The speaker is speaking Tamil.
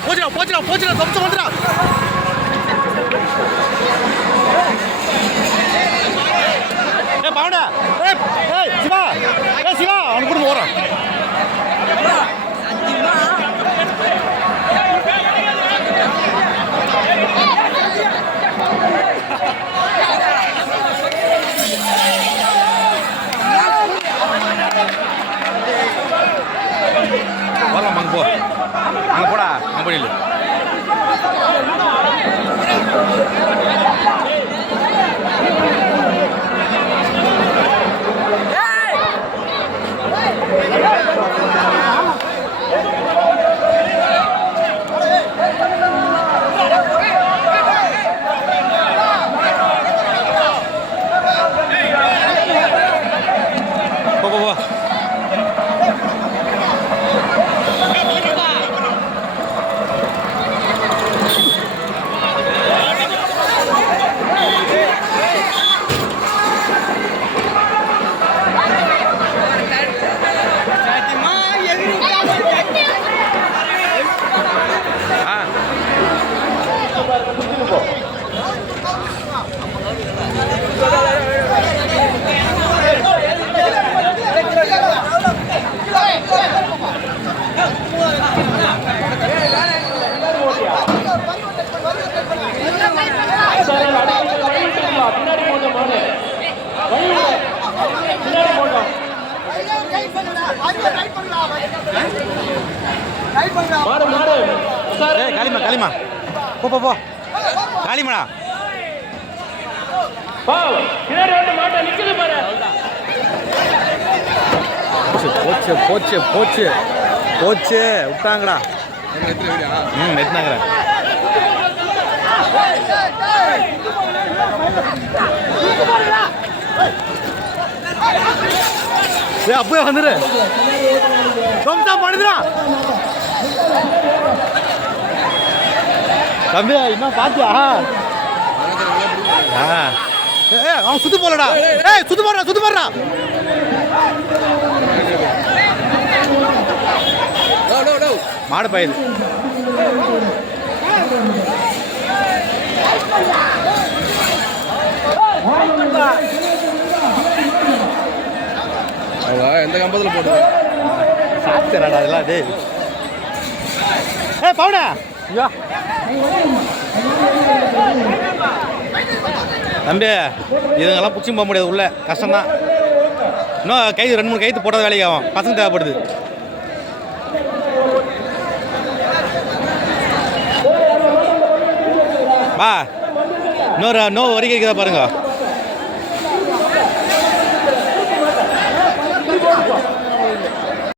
버지라 버지라 버지라 넘쳐 버지라. போடா அங்கே போயிடல போ போ போ ஆ ஏய் காளிமா காளிமா. போ போ போ. காளிமாடா. போச்சு போச்சு போச்சு போச்சு. விட்டாங்கடா. ம் ஏய் அப்பவே வந்துரு. சொந்தா பண்ணுதுடா தம்பி என்ன பாத்தியா? ஏ அவன் சுத்து போலடா. ஏய் சுத்து போடுறா சுத்து போடுறா. மாடு பயிர் எந்த கம்பத்தில் போட்டு சாப்பிட்டேடா அதெல்லாம் டேய். ஏ பவுடா. ஐயா தம்பி இதுங்கெல்லாம் பிடிச்சி போக முடியாது உள்ள. கஷ்டம்தான். இன்னும் கை ரெண்டு மூணு கைத்து போடாத வேலைக்கு ஆகும். பசங்க தேவைப்படுது. வா இன்னொரு இன்னொரு வரைக்கும் இருக்குதா பாருங்க.